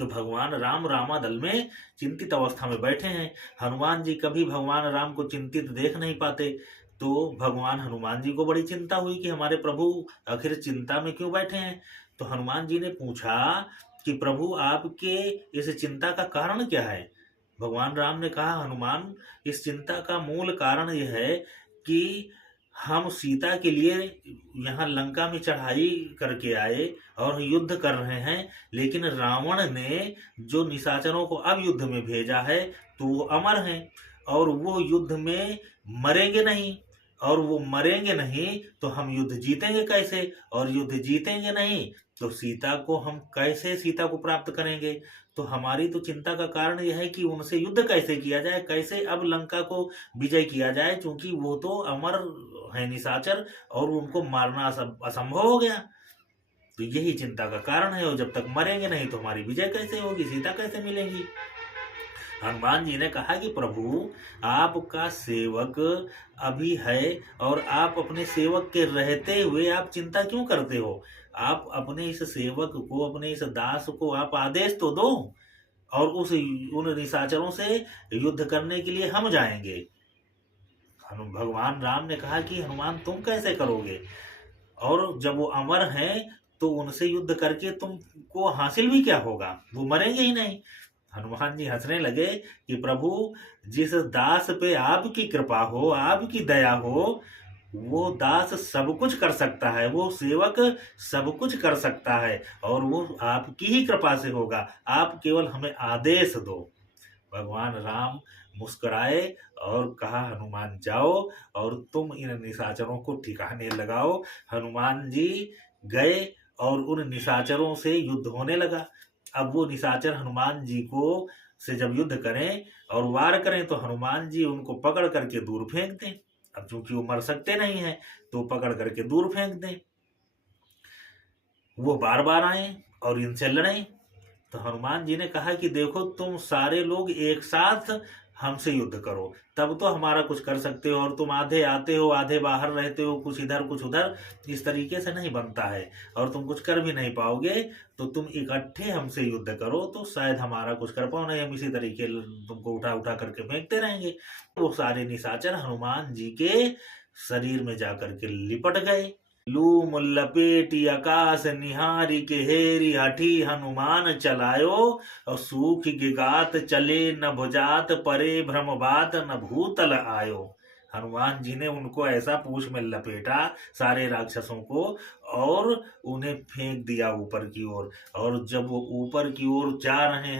तो भगवान राम रामादल में चिंतित अवस्था में बैठे हैं। हनुमान जी कभी भगवान राम को चिंतित देख नहीं पाते। तो भगवान हनुमान जी को बड़ी चिंता हुई कि हमारे प्रभु आखिर चिंता में क्यों बैठे हैं। तो हनुमान जी ने पूछा कि प्रभु आपके इस चिंता का कारण क्या है। भगवान राम ने कहा, हनुमान, इस चिंता का मूल कारण यह है कि हम सीता के लिए यहाँ लंका में चढ़ाई करके आए और युद्ध कर रहे हैं, लेकिन रावण ने जो निशाचरों को अब युद्ध में भेजा है तो वो अमर हैं और वो युद्ध में मरेंगे नहीं। और वो मरेंगे नहीं तो हम युद्ध जीतेंगे कैसे, और युद्ध जीतेंगे नहीं तो सीता को प्राप्त करेंगे। तो हमारी तो चिंता का कारण यह है कि उनसे युद्ध कैसे किया जाए, कैसे अब लंका को विजय किया जाए, क्योंकि वो तो अमर है निशाचर और उनको मारना असंभव हो गया। तो यही चिंता का कारण है, और जब तक मरेंगे नहीं तो हमारी विजय कैसे होगी, सीता कैसे मिलेंगी। हनुमान जी ने कहा कि प्रभु, आपका सेवक अभी है और आप अपने सेवक के रहते हुए आप चिंता क्यों करते हो। आप अपने इस सेवक को, अपने इस दास को आप आदेश तो दो और उन निशाचरों से युद्ध करने के लिए हम जाएंगे। भगवान राम ने कहा कि हनुमान, तुम कैसे करोगे, और जब वो अमर हैं तो उनसे युद्ध करके तुमको हासिल भी क्या होगा, वो मरेंगे ही नहीं। हनुमान जी हंसने लगे कि प्रभु, जिस दास पे आपकी कृपा हो, आपकी दया हो, वो दास सब कुछ कर सकता है, वो सेवक सब कुछ कर सकता है और वो आपकी ही कृपा से होगा। आप केवल हमें आदेश दो। भगवान राम मुस्कुराए और कहा, हनुमान जाओ और तुम इन निशाचरों को ठिकाने लगाओ। हनुमान जी गए और उन निशाचरों से युद्ध होने लगा। अब वो निशाचर हनुमान जी को से जब युद्ध करें और वार करें तो हनुमान जी उनको पकड़ करके दूर फेंक दें। अब चूंकि वो मर सकते नहीं हैं तो पकड़ करके दूर फेंक दें। वो बार बार आए और इनसे लड़ें। तो हनुमान जी ने कहा कि देखो, तुम सारे लोग एक साथ हमसे युद्ध करो, तब तो हमारा कुछ कर सकते हो, और तुम आधे आते हो आधे बाहर रहते हो, कुछ इधर कुछ उधर, इस तरीके से नहीं बनता है और तुम कुछ कर भी नहीं पाओगे। तो तुम इकट्ठे हमसे युद्ध करो तो शायद हमारा कुछ कर पाओ, नहीं हम इसी तरीके तुमको उठा उठा करके फेंकते रहेंगे। वो सारे निशाचर हनुमान जी के शरीर में जाकर के लिपट गए। लूम लपेटी आकाश निहारी के हेरी हठी हनुमान चलायो, और सूख गिगात चले न भुजात परे भ्रम बात न भूतल आयो। हनुमान जी ने उनको ऐसा पूंछ में लपेटा सारे राक्षसों को और उन्हें फेंक दिया ऊपर की ओर। और जब वो ऊपर की ओर जा रहे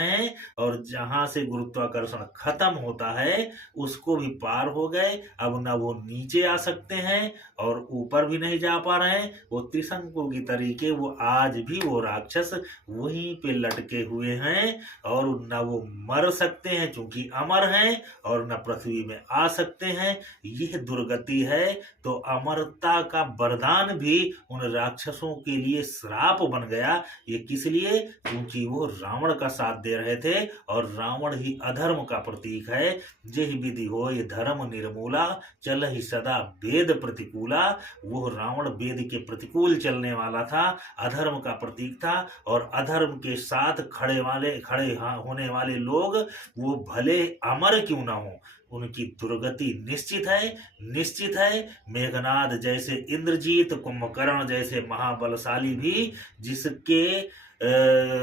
हैं और जहां से गुरुत्वाकर्षण खत्म होता है उसको भी पार हो गए। अब न वो नीचे आ सकते हैं और ऊपर भी नहीं जा पा रहे हैं। वो त्रिशंकु की तरीके वो आज भी वो राक्षस वहीं पे लटके हुए हैं और न वो मर सकते हैं क्योंकि अमर हैं, और न पृथ्वी में आ सकते हैं। यह दुर्गति है। तो अमरता का वरदान भी उन राक्षसों के लिए श्राप बन गया। ये किस लिए? क्योंकि वो रावण का साथ दे रहे थे और रावण ही अधर्म का प्रतीक है। जेहि विधि होय धर्म निर्मूला, चल ही सदा वेद प्रतिकूला। वो रावण वेद के प्रतिकूल चलने वाला था, अधर्म का प्रतीक था, और अधर्म के साथ खड़े होने वाले लोग वो भले अमर क्यों ना हो, उनकी दुर्गति निश्चित है। मेघनाद जैसे इंद्रजीत, कुंभकर्ण जैसे महाबलशाली भी जिसके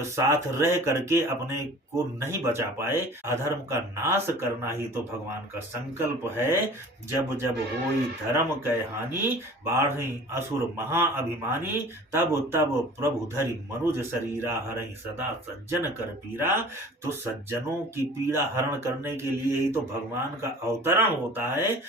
साथ रह करके अपने को नहीं बचा पाए। अधर्म का नाश करना ही तो भगवान का संकल्प है। जब जब होई धर्म कै हानि, बाढ़ी असुर महाअभिमानी। तब तब प्रभु धरि मनुज शरीरा, हरहि सदा सज्जन कर पीरा। तो सज्जनों की पीड़ा हरण करने के लिए ही तो भगवान का अवतरण होता है।